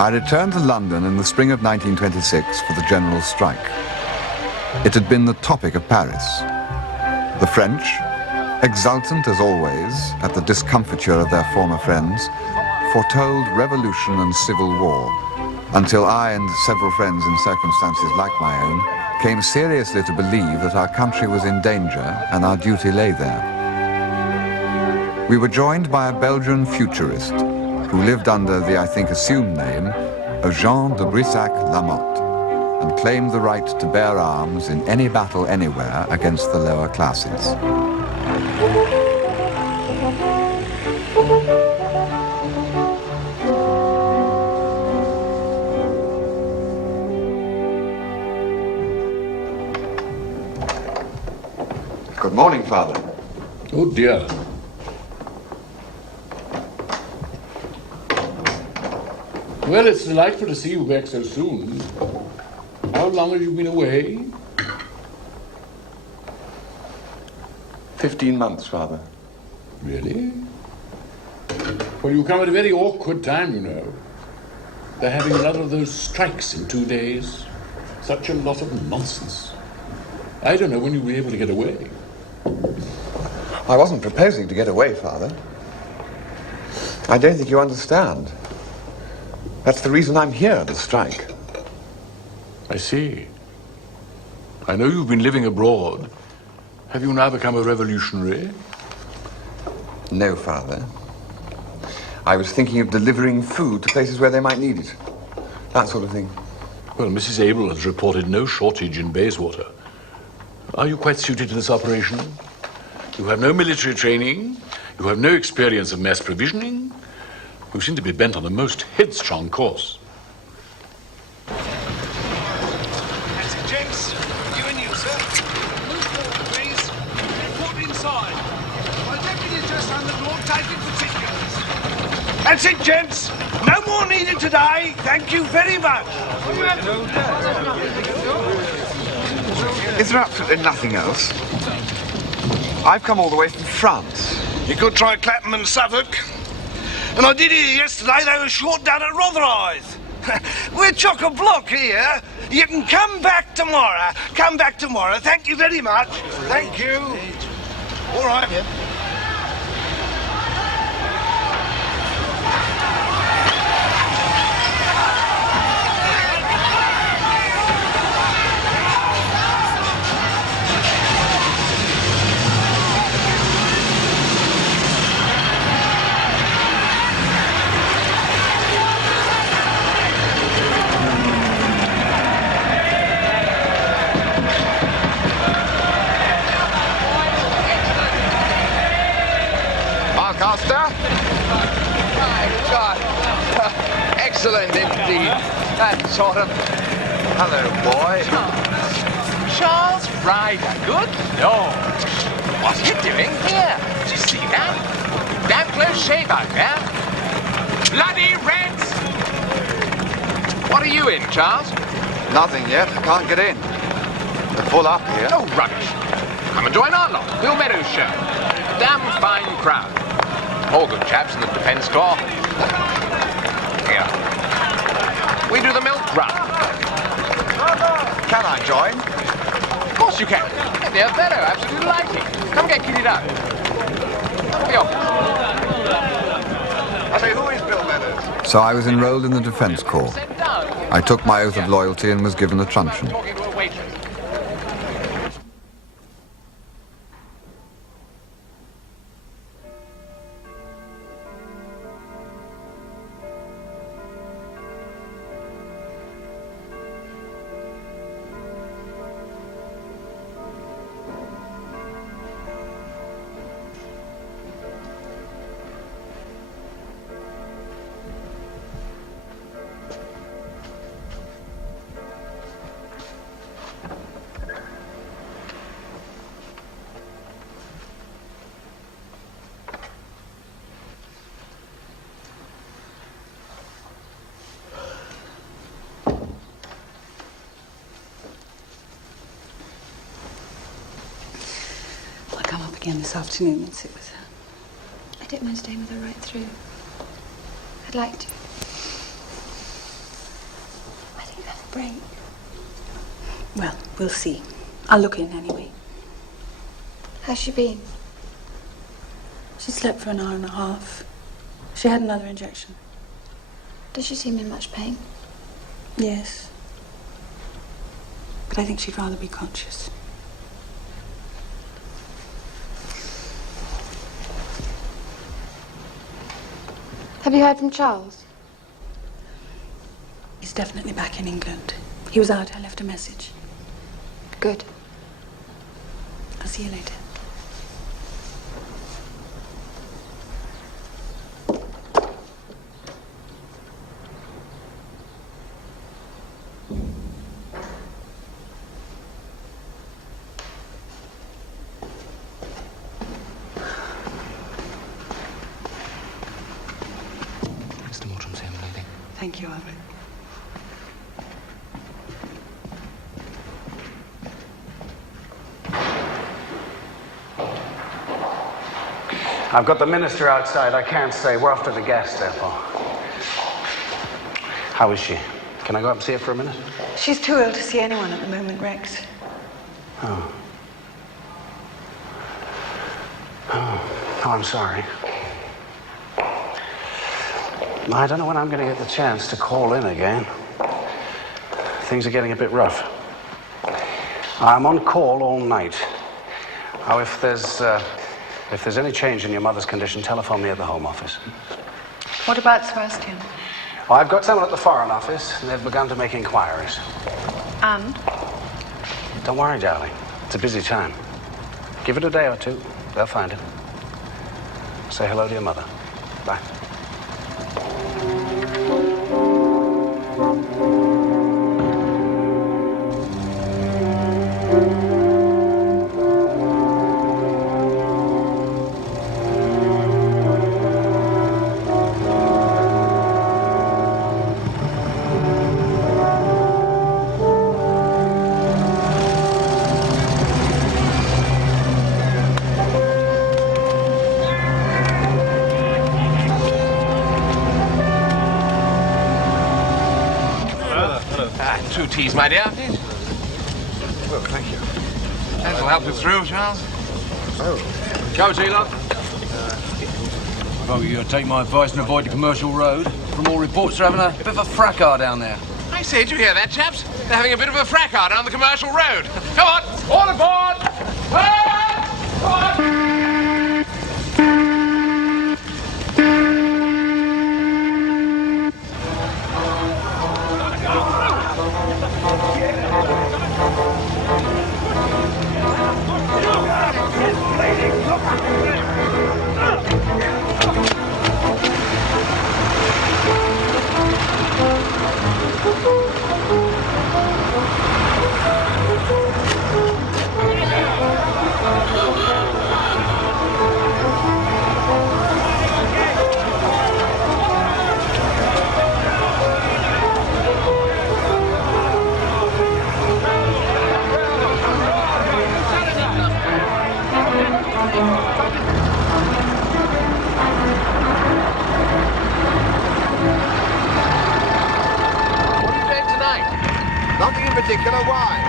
I returned to London in the spring of 1926 for the general strike. It had been the topic of Paris. The French, exultant as always at the discomfiture of their former friends, foretold revolution and civil war, until I and several friends in circumstances like my own came seriously to believe that our country was in danger and our duty lay there. We were joined by a Belgian futurist who lived under the, I think, assumed name of Jean de Brissac-Lamotte and claimed the right to bear arms in any battle anywhere against the lower classes. Good morning, Father. Oh, dear. Well, it's delightful to see you back so soon. How long have you been away? 15 months, Father. Really? Well, you come at a very awkward time, you know. They're having another of those strikes in 2 days. Such a lot of nonsense. I don't know when you'll be able to get away. I wasn't proposing to get away, Father. I don't think you understand. That's the reason I'm here, the strike. I see. I know you've been living abroad. Have you now become a revolutionary? No, Father. I was thinking of delivering food to places where they might need it. That sort of thing. Well, Mrs. Abel has reported no shortage in Bayswater. Are you quite suited to this operation? You have no military training. You have no experience of mass provisioning. You seem to be bent on a most headstrong course. That's it, gents. You and you, sir. Move forward, please. Report inside. My deputy's just on the door taking particulars. That's it, gents. No more needed today. Thank you very much. Is there absolutely nothing else? I've come all the way from France. You could try Clapham and Suffolk. And I did hear yesterday they were short down at Rotherhithe. We're chock-a-block here. You can come back tomorrow. Come back tomorrow. Thank you very much. Thank you. All right. Costa? My God. Excellent indeed. That sort of... Hello, boy. Charles Ryder. Good Lord. What's he doing here? Did you see that? Damn close shave out there. Bloody Reds! What are you in, Charles? Nothing yet. I can't get in. They're full up here. Oh, rubbish. Come and join our lot. Bill Meadows' show. Damn fine crowd. All good chaps in the defence corps. Here. We do the milk run. Can I join? Of course you can. They're better, absolutely delighting. Come get kitted out. Come to the office. I say, who is Bill Meadows? So I was enrolled in the Defence Corps. I took my oath of loyalty and was given a truncheon. Talking to a waitress. Again this afternoon and sit with her. I don't mind staying with her right through. I'd like to. break. Well, we'll see. I'll look in anyway. How's she been? She slept for an hour and a half. She had another injection. Does she seem in much pain? Yes. But I think she'd rather be conscious. Have you heard from Charles? He's definitely back in England. He was out. I left a message. Good. I'll see you later. Thank you, Albert. I've got the minister outside. I can't stay. We're off to the gas depot. How is she? Can I go up and see her for a minute? She's too ill to see anyone at the moment, Rex. Oh. Oh, I'm sorry. I don't know when I'm going to get the chance to call in again. Things are getting a bit rough. I'm on call all night. Now, if there's any change in your mother's condition, telephone me at the Home Office. What about Sebastian? Well, I've got someone at the Foreign Office, and they've begun to make inquiries. And? Don't worry, darling. It's a busy time. Give it a day or two. They'll find him. Say hello to your mother. Bye. Two teas, my dear, please. Well, thank you. That'll help you through, Charles. Oh. Go, Taylor. Well, you take my advice and avoid the commercial road. From all reports, they're having a bit of a fracas down there. I say, did you hear that, chaps? They're having a bit of a fracas down the commercial road. Come on, all aboard! Come on! Nothing in particular. Why?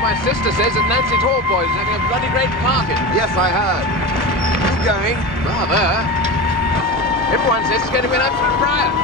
My sister says that Nancy Tallboys is having a bloody great party. Yes, I heard. You going? Rather. Everyone says it's going to be an absolute riot.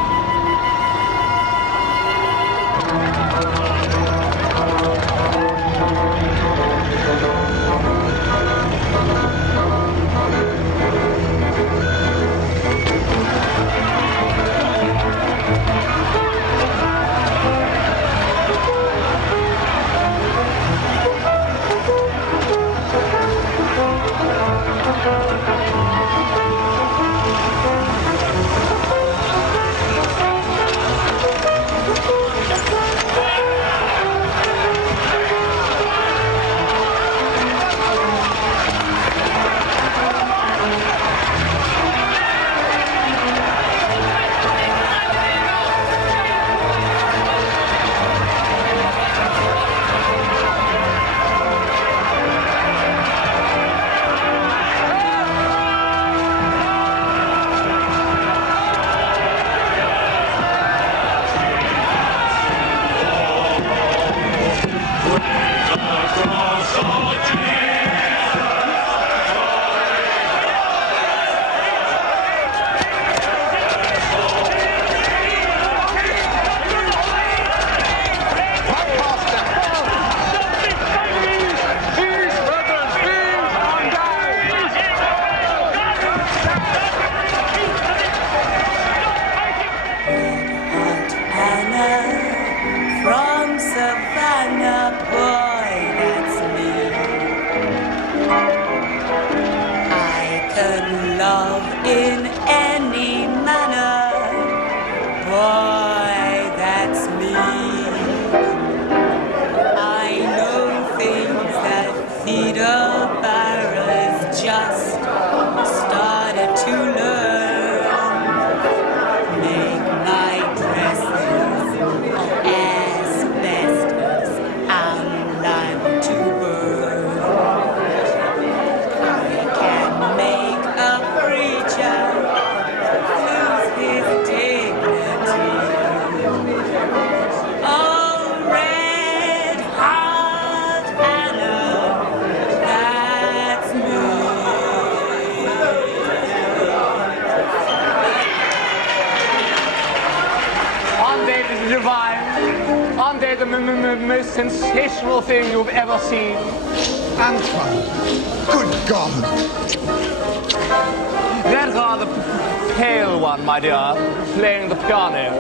divine? Aren't they the most sensational thing you've ever seen? Antoine, good God. That rather pale one, my dear, playing the piano,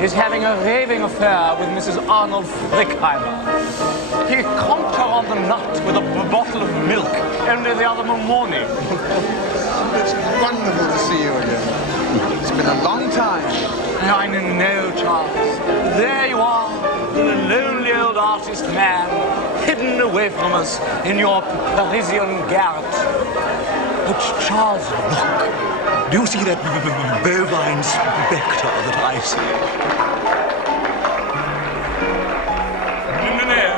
is having a raving affair with Mrs. Arnold Frickheimer. He conked her on the nut with a bottle of milk only the other morning. It's wonderful to see you again. It's been a long time. I know, Charles. There you are, the lonely old artist man, hidden away from us in your Parisian garret. But Charles, look. Do you see that bovine spectre that I see? No,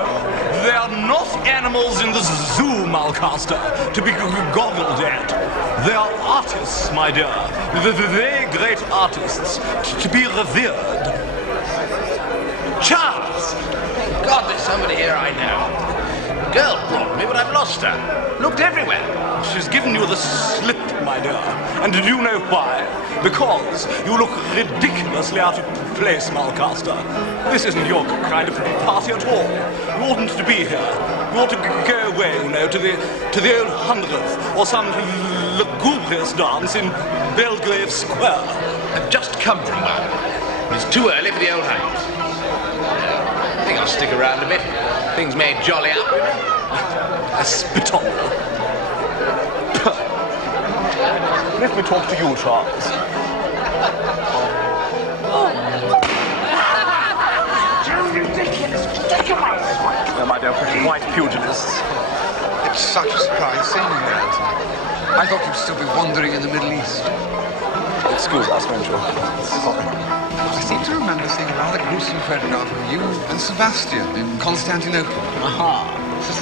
they are not animals in the zoo, Malcaster, to be goggled at. They are artists, my dear. Very great artists, to be revered. Charles! Thank God there's somebody here I know. The girl brought me, but I've lost her. Looked everywhere. She's given you the slip, my dear. And do you know why? Because you look ridiculously out of place, Malcaster. This isn't your kind of party at all. You oughtn't to be here. You ought to go away, you know, to the old 100th, or some lugubrious dance in Belgrave Square. I've just come from one. It's too early for the old hangs. I think I'll stick around a bit. Things may jolly up, you know. I spit on you. Let me talk to you, Charles. Oh, my dear, white pugilists. It's such a surprise seeing you here, Anthony. I thought you'd still be wandering in the Middle East. Excuse us, won't you? Sorry. I seem to remember seeing a rather gruesome photograph of you and Sebastian in Constantinople. Aha,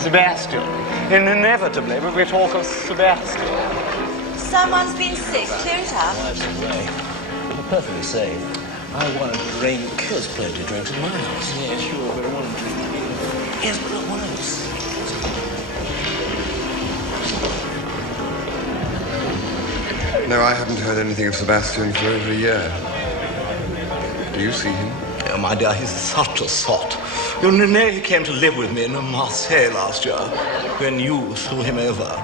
Sebastian. Inevitably, we talk of Sebastian. Someone's been sick. Clear it up. That's right. We're perfectly safe. I want a drink. There's plenty of drinks in my house. Yeah, sure, but I want a drink. Yes, but not once. No, I haven't heard anything of Sebastian for over a year. Do you see him? Oh, my dear, he's such a sot. You know, he came to live with me in Marseille last year when you threw him over.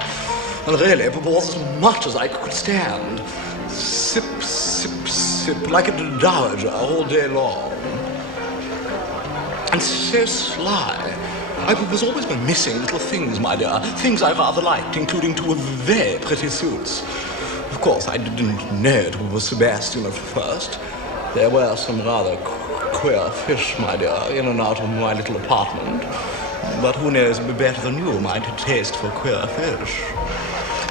And really, it was as much as I could stand. Sip, sip, sip, like a dowager all day long. And so sly. I was always missing little things, my dear. Things I rather liked, including two very pretty suits. Of course, I didn't know it was Sebastian at first. There were some rather queer fish, my dear, in and out of my little apartment. But who knows better than you my taste for queer fish?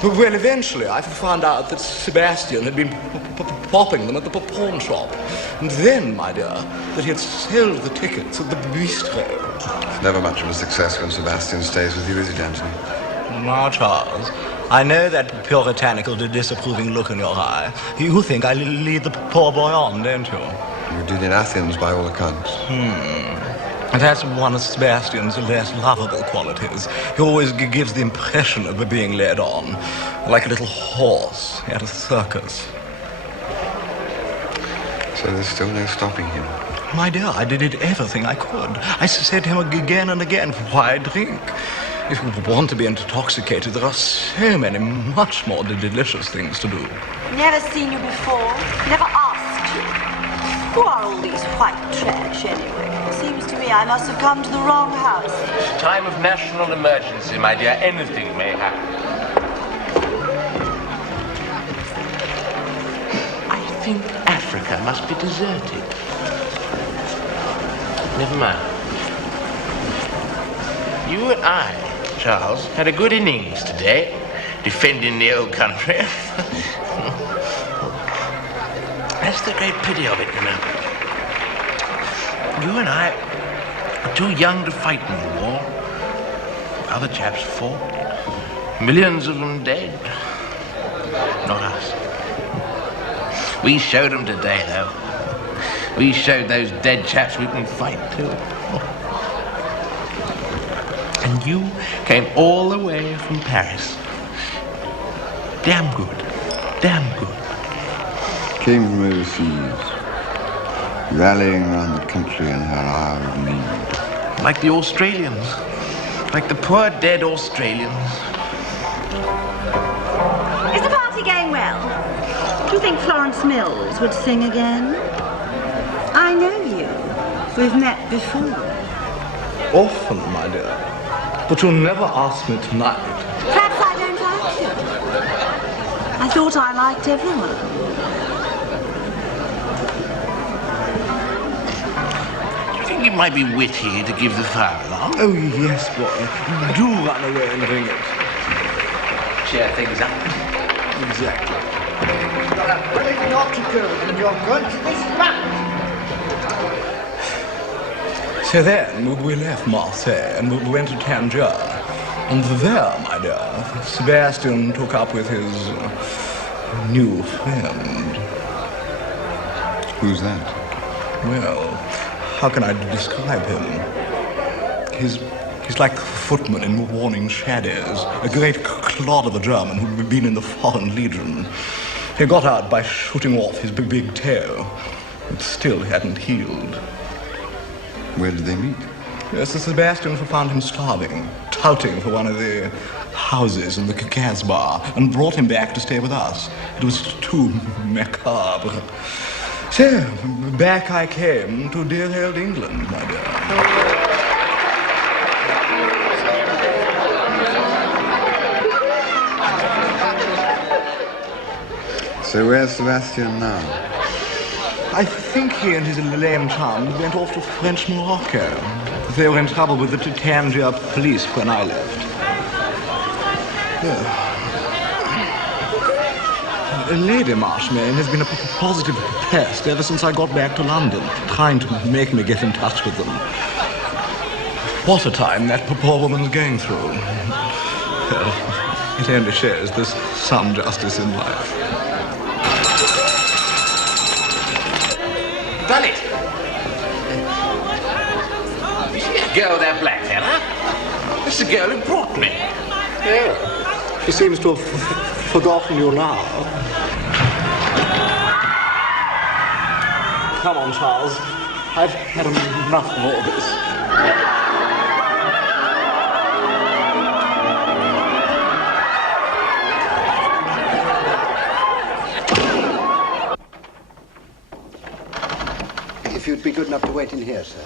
Well, eventually I found out that Sebastian had been popping them at the pawn shop. And then, my dear, that he had sold the tickets at the bistro. It's never much of a success when Sebastian stays with you, is it, Anthony? Now, Charles, I know that puritanical, disapproving look in your eye. You think I lead the poor boy on, don't you? You did in Athens, by all accounts. That's one of Sebastian's less lovable qualities. He always gives the impression of being led on, like a little horse at a circus. So there's still no stopping him. My dear, I did everything I could. I said to him again and again, why drink? If you want to be intoxicated, there are so many much more delicious things to do. Never seen you before. Never asked you. Who are all these white trash, anyway? Seems to me I must have come to the wrong house. Time of national emergency, my dear. Anything may happen. I think Africa must be deserted. Never mind. You and I, Charles, had a good innings today, defending the old country. That's the great pity of it, you know. You and I are too young to fight in the war. Other chaps fought. Millions of them dead. Not us. We showed them today, though. We showed those dead chaps we can fight, too. And you came all the way from Paris. Damn good. Damn good. Came from overseas. rallying around the country in her hour of need. Like the Australians. Like the poor dead Australians. Is the party going well? Do you think Florence Mills would sing again? I know you. We've met before. Often, my dear. But you'll never ask me tonight. Perhaps I don't like you. I thought I liked everyone. Do you think it might be witty to give the fire alarm? Oh, yes, boy. Do run away and ring it. Cheer things up. Exactly. You're a pretty naughty girl, and you're going to be smacked. So then we left Marseille and we went to Tangier. And there, my dear, Sebastian took up with his new friend. Who's that? Well, how can I describe him? He's like the footman in Warning Shadows, a great clod of a German who'd been in the Foreign Legion. He got out by shooting off his big toe, but still hadn't healed. Where did they meet? Yes, Sebastian found him starving, touting for one of the houses in the Casbah, and brought him back to stay with us. It was too macabre. So, back I came to dear old England, my dear. So where's Sebastian now? I think he and his lame chum went off to French Morocco. They were in trouble with the Tangier police when I left. Lady Marshmain has been a positive pest ever since I got back to London, trying to make me get in touch with them. What a time that poor woman's going through. Well, it only shows there's some justice in life. Done it! You see that girl there, black fella? This is the girl who brought me. Yeah. She seems to have forgotten you now. Come on, Charles. I've had enough of all this. If you'd be good enough to wait in here, sir.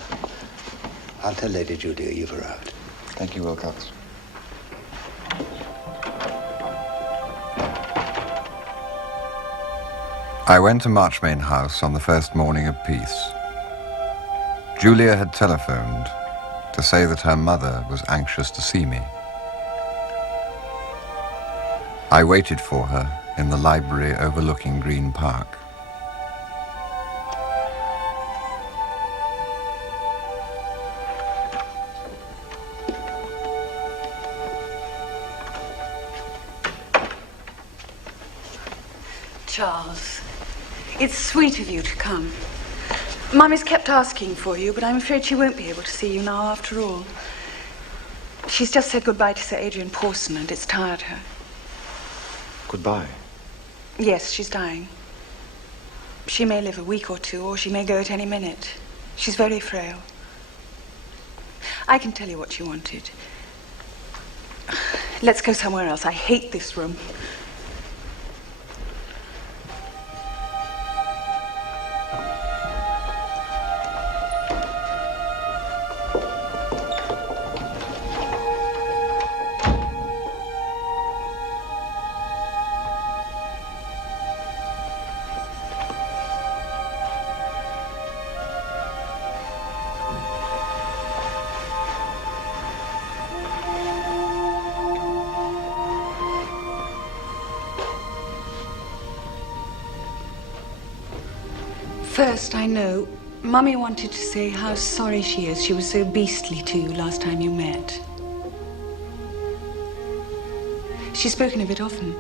I'll tell Lady Julia you've arrived. Thank you, Wilcox. I went to Marchmain House on the first morning of peace. Julia had telephoned to say that her mother was anxious to see me. I waited for her in the library overlooking Green Park. Charles, it's sweet of you to come. Mummy's kept asking for you, but I'm afraid she won't be able to see you now after all. She's just said goodbye to Sir Adrian Pawson, and it's tired her. Goodbye. Yes, she's dying. She may live a week or two, or she may go at any minute. She's very frail. I can tell you what she wanted. Let's go somewhere else. I hate this room. First, I know, Mummy wanted to say how sorry she is. She was so beastly to you last time you met. She's spoken of it often.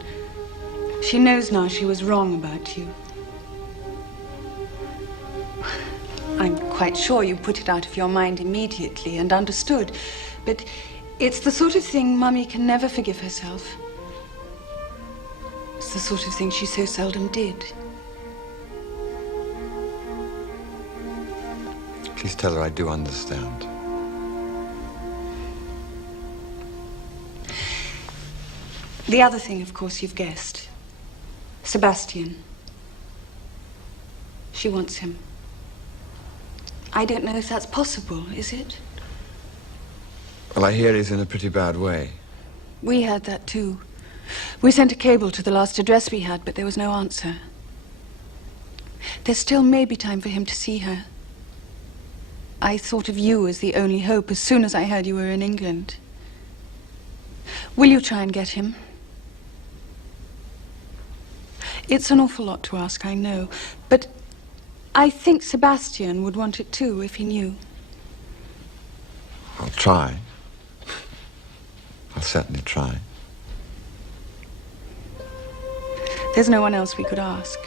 She knows now she was wrong about you. I'm quite sure you put it out of your mind immediately and understood, but it's the sort of thing Mummy can never forgive herself. It's the sort of thing she so seldom did. Please tell her I do understand. The other thing, of course, you've guessed. Sebastian. She wants him. I don't know if that's possible, is it? Well, I hear he's in a pretty bad way. We heard that too. We sent a cable to the last address we had, but there was no answer. There still may be time for him to see her. I thought of you as the only hope as soon as I heard you were in England. Will you try and get him? It's an awful lot to ask, I know, but I think Sebastian would want it too if he knew. I'll try. I'll certainly try. There's no one else we could ask.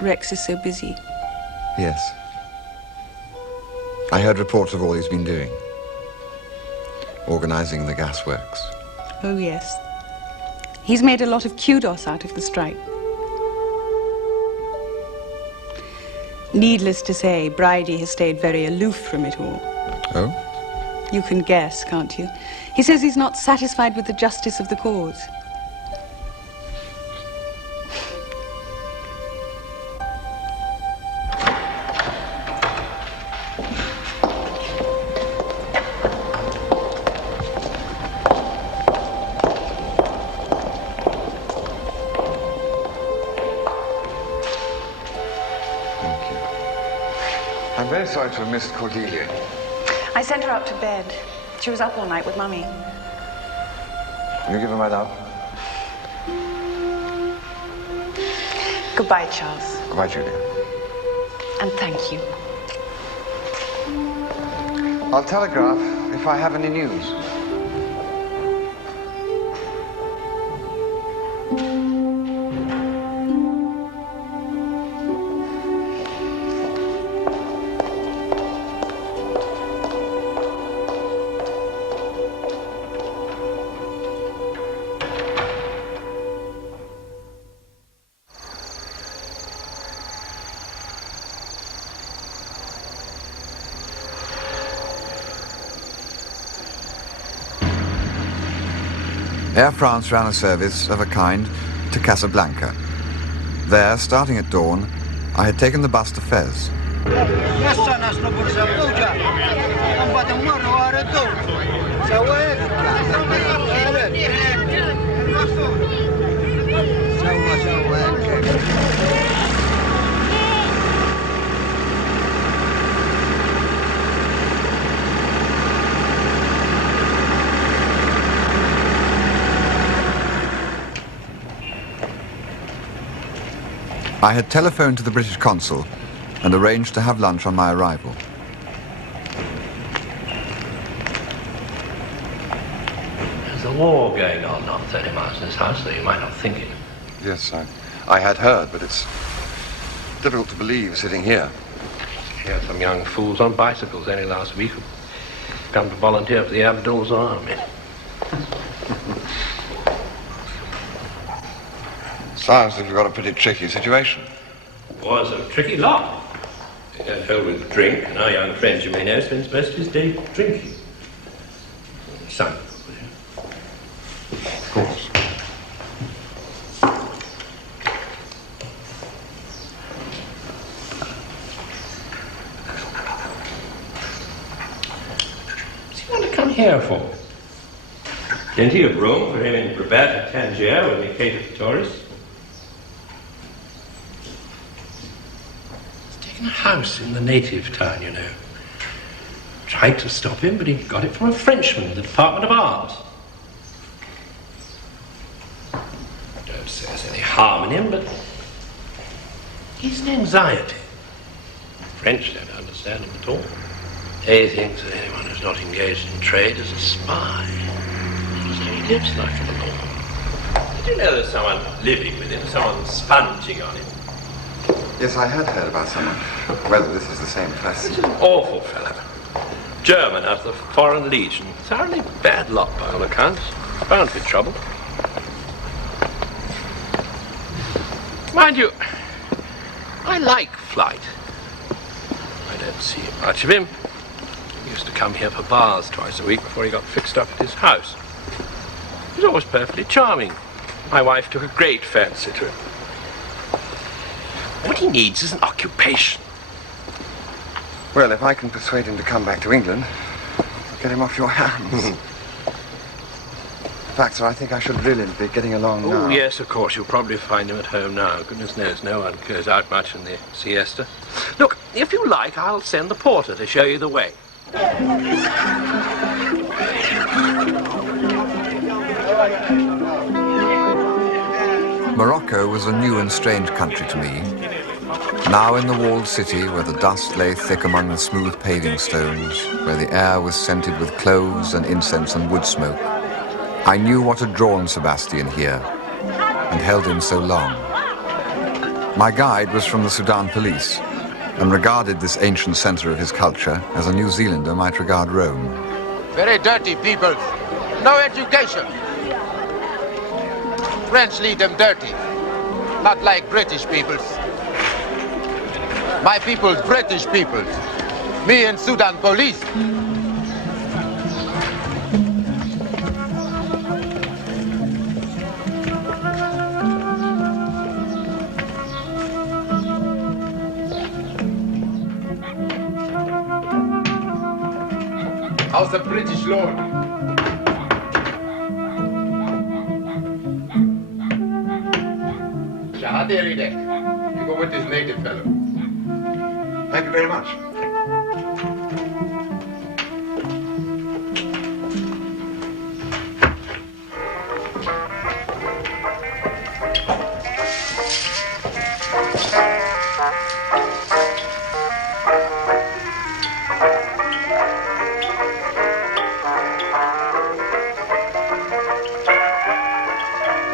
Rex is so busy. Yes. I heard reports of all he's been doing. Organizing the gasworks. Oh, yes. He's made a lot of kudos out of the strike. Needless to say, Bridie has stayed very aloof from it all. Oh? You can guess, can't you? He says he's not satisfied with the justice of the cause. I'm very sorry to have missed Cordelia. I sent her up to bed. She was up all night with Mummy. Will you give her my love? Goodbye, Charles. Goodbye, Julia. And thank you. I'll telegraph if I have any news. Air France ran a service of a kind to Casablanca. There, starting at dawn, I had taken the bus to Fez. I had telephoned to the British consul and arranged to have lunch on my arrival. There's a war going on not 30 miles from this house, though you might not think it. Yes, I had heard, but it's difficult to believe sitting here. Here, some young fools on bicycles only last week who come to volunteer for the Abdul's army. Sounds like you've got a pretty tricky situation. Was a tricky lot. They don't hold with drink, and our young friend, you may know, spends most of his day drinking. Some people do. Of course. What's he want to come here for? Plenty of room for him in Rabat and Tangier when they cater for tourists. A house in the native town, you know. Tried to stop him, but he got it from a Frenchman in the Department of Art. Don't say there's any harm in him, but he's an anxiety. French don't understand him at all. They think that anyone who's not engaged in trade is a spy. So he lives like a lord. Did you know there's someone living with him, someone sponging on him? Yes, I had heard about someone. Whether this is the same person. He's an awful fellow. German out of the Foreign Legion. Thoroughly bad lot by all accounts. Bound for trouble. Mind you, I like flight. I see much of him. He used to come here for bars twice a week before he got fixed up at his house. He was always perfectly charming. My wife took a great fancy to him. What he needs is an occupation. Well, if I can persuade him to come back to England, I'll get him off your hands. In fact, sir, I think I should really be getting along now. Oh, yes, of course. You'll probably find him at home now. Goodness knows no one goes out much in the siesta. Look, if you like, I'll send the porter to show you the way. Morocco was a new and strange country to me. Now in the walled city, where the dust lay thick among the smooth paving stones, where the air was scented with cloves and incense and wood smoke, I knew what had drawn Sebastian here and held him so long. My guide was from the Sudan police and regarded this ancient center of his culture as a New Zealander might regard Rome. Very dirty people. No education. French lead them dirty. Not like British peoples. My people's British peoples. Me and Sudan police. How's the British lord? You go with this native fellow. Thank you very much.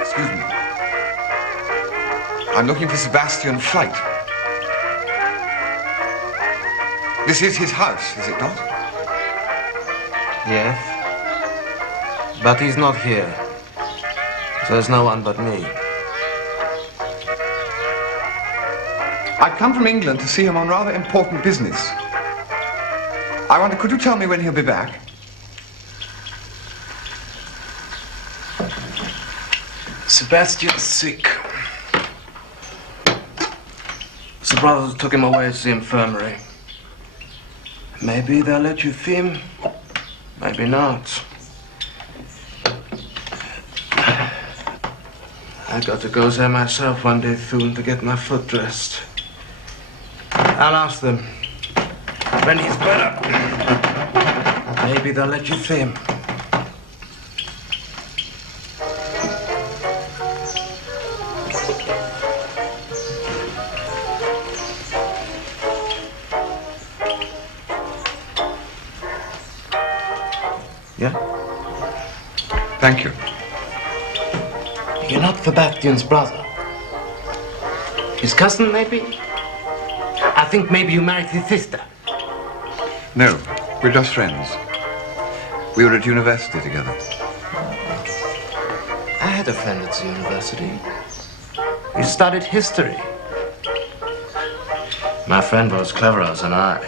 Excuse me. I'm looking for Sebastian Flight. This is his house, is it not? Yes. But he's not here. There's no one but me. I've come from England to see him on rather important business. I wonder, could you tell me when he'll be back? Sebastian's sick. The brothers took him away to the infirmary. Maybe they'll let you see him. Maybe not. I got to go there myself one day soon to get my foot dressed. I'll ask them. When he's better, maybe they'll let you see him. Yeah? Thank you. You're not Sebastian's brother. His cousin, maybe? I think maybe you married his sister. No, we're just friends. We were at university together. I had a friend at the university. He studied history. My friend was cleverer than I.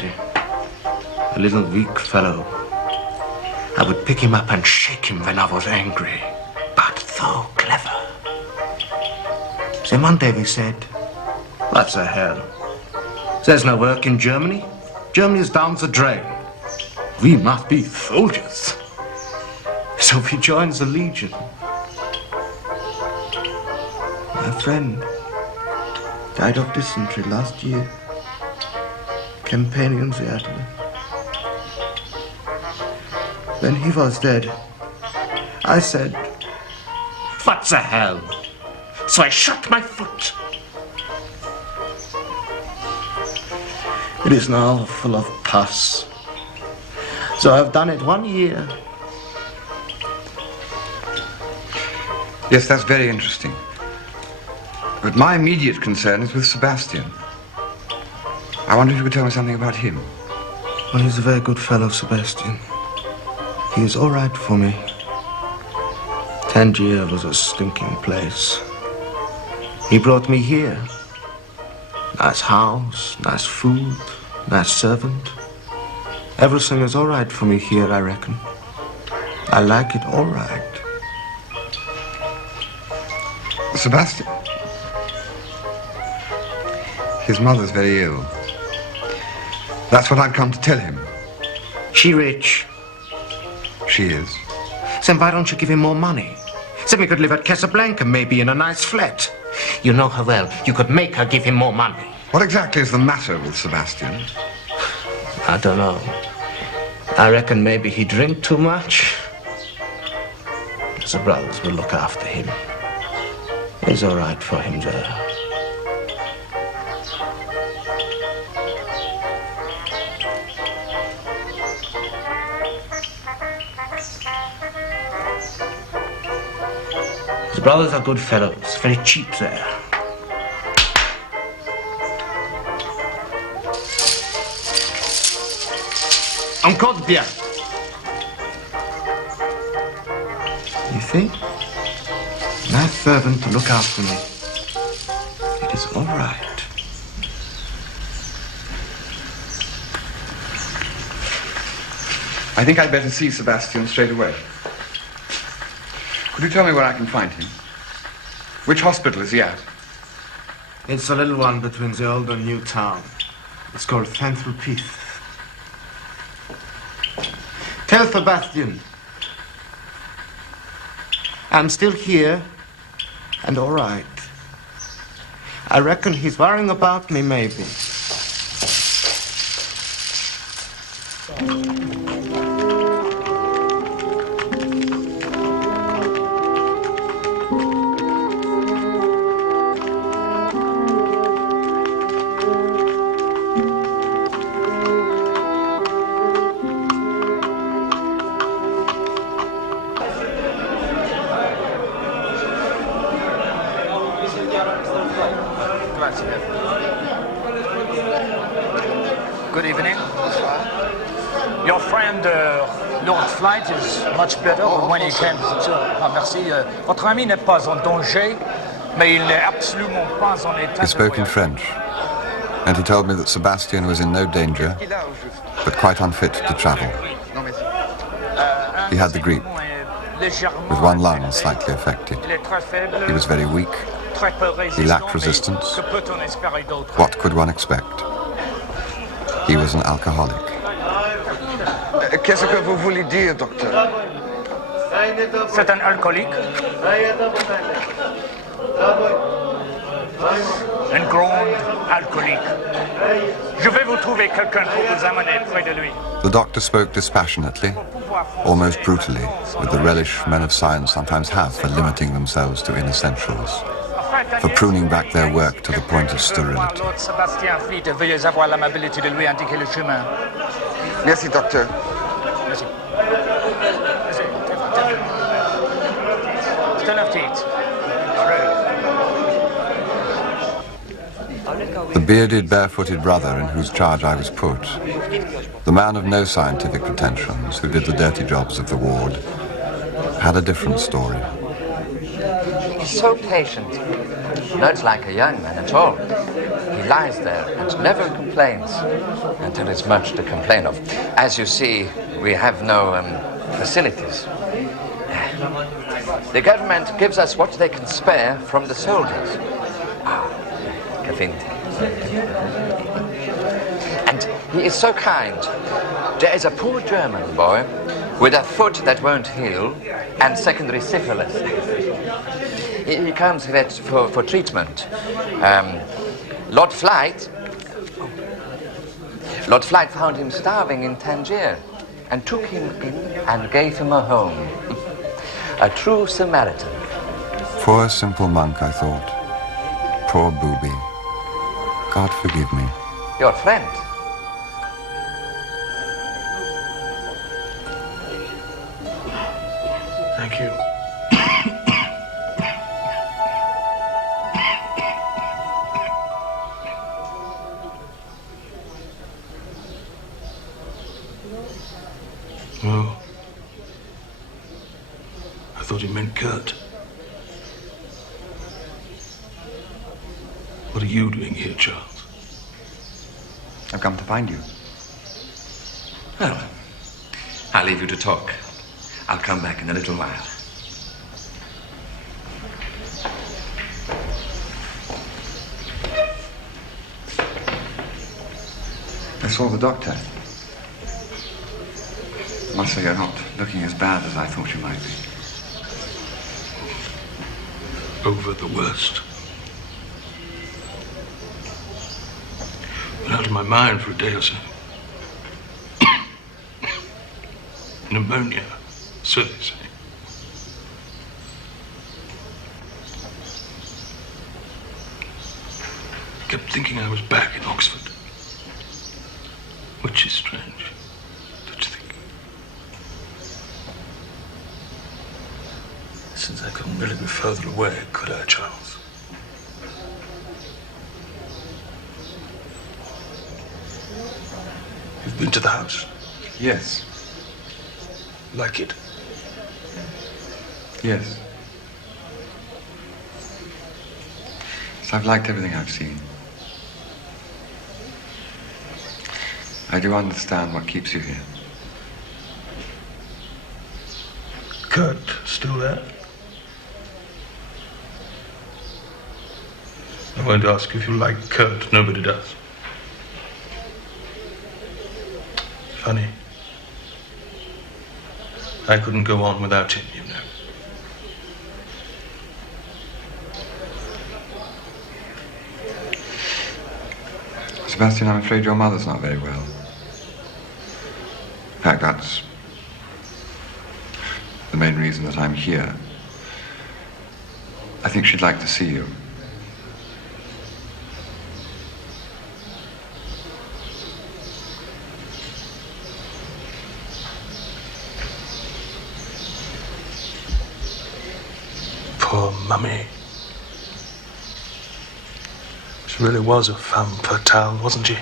A little weak fellow. I would pick him up and shake him when I was angry. But so clever. Then one day we said, what the hell? There's no work in Germany. Germany is down the drain. We must be soldiers. So we joined the Legion. My friend died of dysentery last year, campaigning in the Atlas. When he was dead, I said, what the hell? So I shot my foot. It is now full of pus. So I've done it 1 year. Yes, that's very interesting. But my immediate concern is with Sebastian. I wonder if you could tell me something about him. Well, he's a very good fellow, Sebastian. He is all right for me. Tangier was a stinking place. He brought me here. Nice house, nice food, Nice servant. Everything is all right for me here, I reckon. I like it all right. Sebastian. His mother's very ill. That's what I've come to tell him. She rich? She is. Then why don't you give him more money? Then we could live at Casablanca, maybe in a nice flat. You know her well. You could make her give him more money. What exactly is the matter with Sebastian? I don't know. I reckon maybe he drink too much. The brothers will look after him. It's all right for him there. The brothers are good fellows, very cheap there. Encore bien. You see? Nice servant to look after me. It is all right. I think I'd better see Sebastian straight away. Could you tell me where I can find him? Which hospital is he at? It's a little one between the old and new town. It's called Saint-Sulpice. Tell Sebastian. I'm still here and all right. I reckon he's worrying about me, maybe. Good evening. Your friend Lord Flight is much better when he came. Ah, merci. Votre ami n'est pas en danger, mais il n'est absolument pas en état. He spoke in French, and he told me that Sebastian was in no danger, but quite unfit to travel. He had the grippe, with one lung slightly affected. He was very weak. He lacked resistance. What could one expect? He was an alcoholic. Qu'est-ce que vous voulez dire, docteur? C'est un alcoolique. Un grand alcoolique. Je vais vous trouver quelqu'un pour vous amener près de lui. The doctor spoke dispassionately, almost brutally, with the relish men of science sometimes have for limiting themselves to inessentials, for pruning back their work to the point of sterility. Lord Sebastian Fleet, veuillez avoir l'amabilité de lui indiquer le chemin. Merci, docteur. Merci. Still have teeth. The bearded, barefooted brother in whose charge I was put, the man of no scientific pretensions who did the dirty jobs of the ward, had a different story. He's so patient. Not like a young man at all. He lies there and never complains, and there is much to complain of. As you see, we have no facilities. The government gives us what they can spare from the soldiers. And he is so kind. There is a poor German boy with a foot that won't heal and secondary syphilis. He comes here for treatment. Lord Flight found him starving in Tangier and took him in and gave him a home. A true Samaritan. Poor simple monk, I thought. Poor booby. God forgive me. Your friend. Thank you. Oh. I thought he meant Kurt. What are you doing here, Charles? I've come to find you. Well, I'll leave you to talk. I'll come back in a little while. I saw the doctor. I must say you're not looking as bad as I thought you might be. Over the worst. Been out of my mind for a day or so. Pneumonia, so they say. Kept thinking I was back in Oxford. Which is strange, don't you think? Since I couldn't really be further away, could I, Charles? You've been to the house? Yes. Like it? Yes. So I've liked everything I've seen. I do understand what keeps you here. Kurt still there? I won't ask if you like Kurt. Nobody does. Funny. I couldn't go on without him, you know. Sebastian, I'm afraid your mother's not very well. In fact, that's the main reason that I'm here. I think she'd like to see you. Poor Mummy. She really was a femme fatale, wasn't she?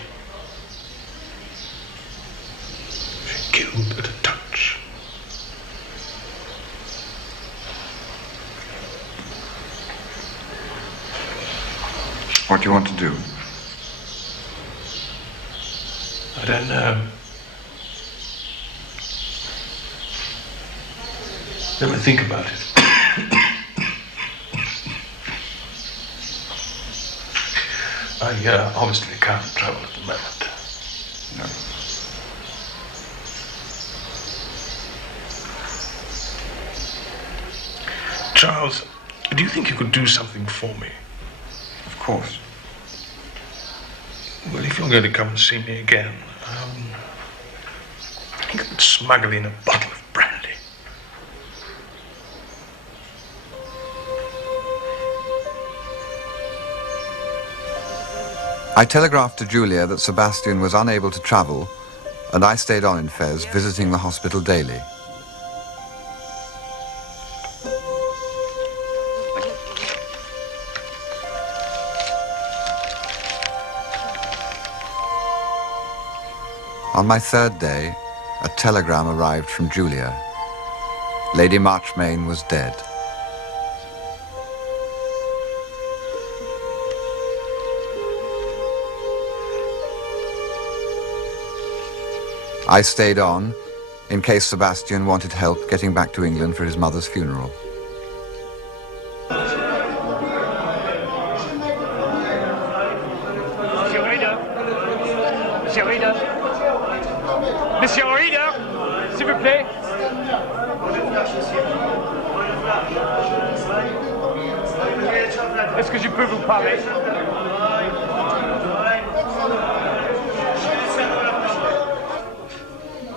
She killed at a touch. What do you want to do? I don't know. Let me think about it. I obviously can't travel at the moment. No. Charles, do you think you could do something for me? Of course. Well, if you're going to come and see me again, you could smuggle in a bottle of brandy. I telegraphed to Julia that Sebastian was unable to travel, and I stayed on in Fez, visiting the hospital daily. On my third day, a telegram arrived from Julia. Lady Marchmain was dead. I stayed on in case Sebastian wanted help getting back to England for his mother's funeral. Monsieur Reader. Monsieur Reader. Monsieur Reader, s'il vous plaît. Est-ce que je peux vous parler?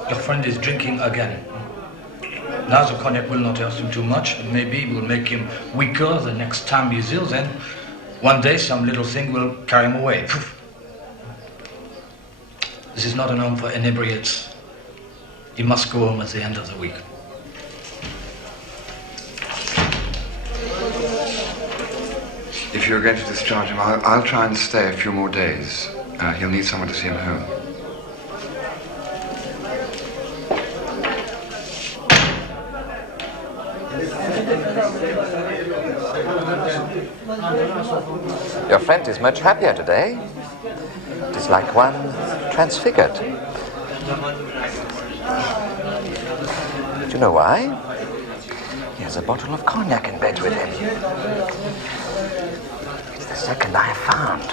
Your friend is drinking again. Now the cognac will not hurt him too much, and maybe it will make him weaker the next time he's ill. Then one day some little thing will carry him away. This is not an home for inebriates. He must go home at the end of the week. If you're going to discharge him, I'll try and stay a few more days. He'll need someone to see him home. Your friend is much happier today. It is like one transfigured. Do you know why? He has a bottle of cognac in bed with him. It's the second I have found.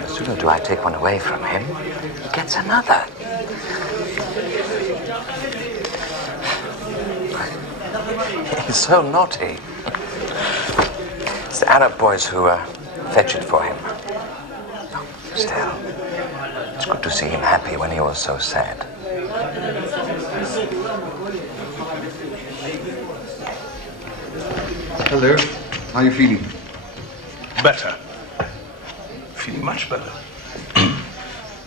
No sooner do I take one away from him, he gets another. He's so naughty. It's the Arab boys who fetch it for him. Still, it's good to see him happy when he was so sad. Hello. How are you feeling? Better. Feeling much better.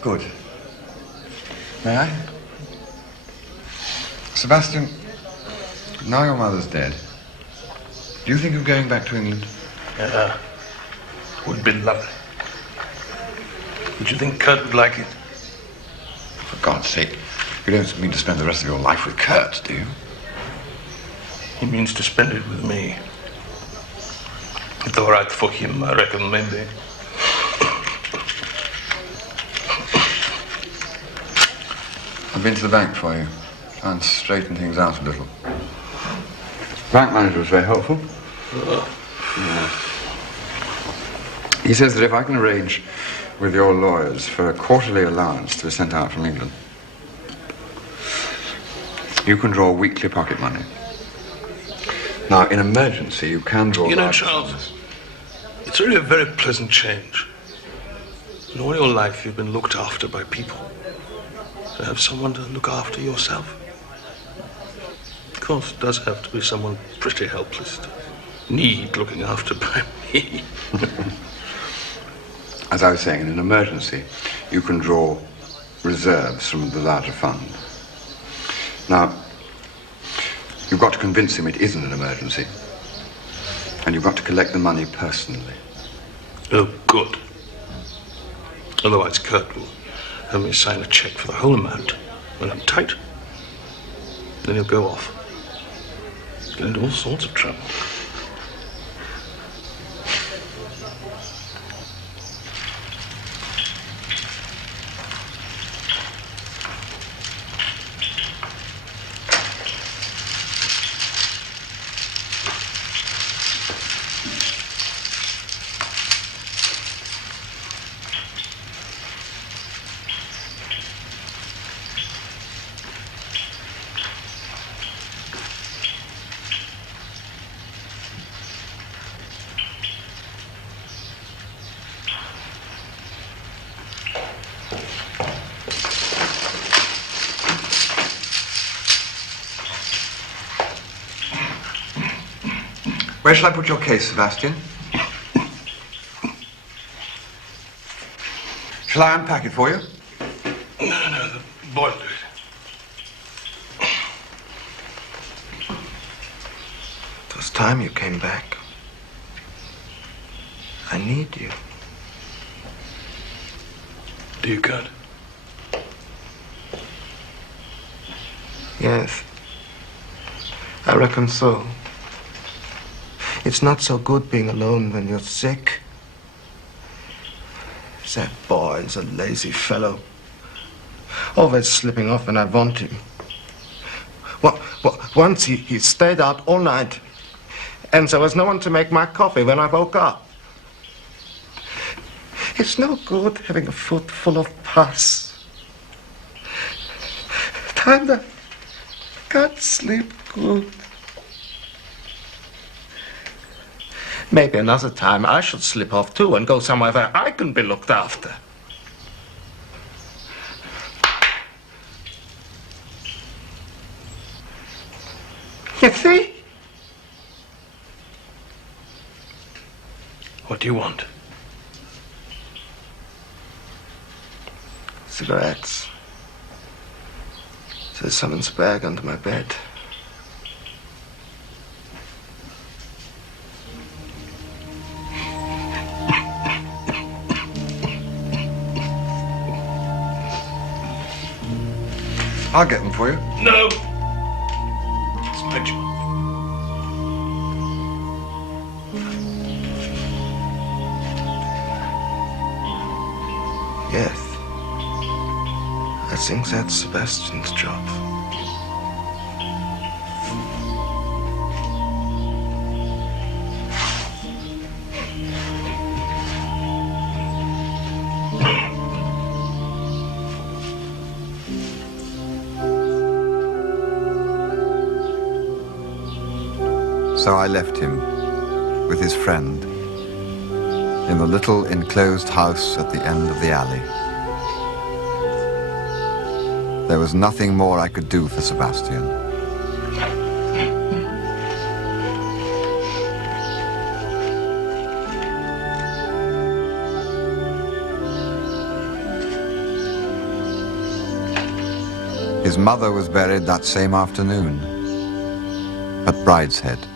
Good. May I? Sebastian, now your mother's dead. Do you think of going back to England? Yeah. It would be lovely. Would you think Kurt would like it? For God's sake, you don't mean to spend the rest of your life with Kurt, do you? He means to spend it with me. It's all right for him, I reckon, maybe. I've been to the bank for you. Try and straighten things out a little. Bank manager was very helpful. Yeah. He says that if I can arrange with your lawyers for a quarterly allowance to be sent out from England, you can draw weekly pocket money. Now, in emergency, you can draw... You know, Charles, it's really a very pleasant change. In all your life, you've been looked after by people. To have someone to look after yourself. Of course, it does have to be someone pretty helpless to need looking after by me. As I was saying, in an emergency, you can draw reserves from the larger fund. Now, you've got to convince him it isn't an emergency. And you've got to collect the money personally. Oh, good. Otherwise, Kurt will have me sign a check for the whole amount when I'm tight. Then he'll go off. Get into all sorts of trouble. Where shall I put your case, Sebastian? Shall I unpack it for you? No, the boy will do it. It was time you came back. I need you. Do you, Kurt? Yes. I reckon so. It's not so good being alone when you're sick. That boy is a lazy fellow. Always slipping off when I want him. Once he stayed out all night, and there was no one to make my coffee when I woke up. It's no good having a foot full of pus. Time that I can't sleep good. Maybe another time I should slip off too and go somewhere where I can be looked after. You see? What do you want? Cigarettes. There's some in the bag under my bed. I'll get them for you. No! It's my job. Yes. think that's Sebastian's job. So I left him with his friend in the little enclosed house at the end of the alley. There was nothing more I could do for Sebastian. His mother was buried that same afternoon at Brideshead.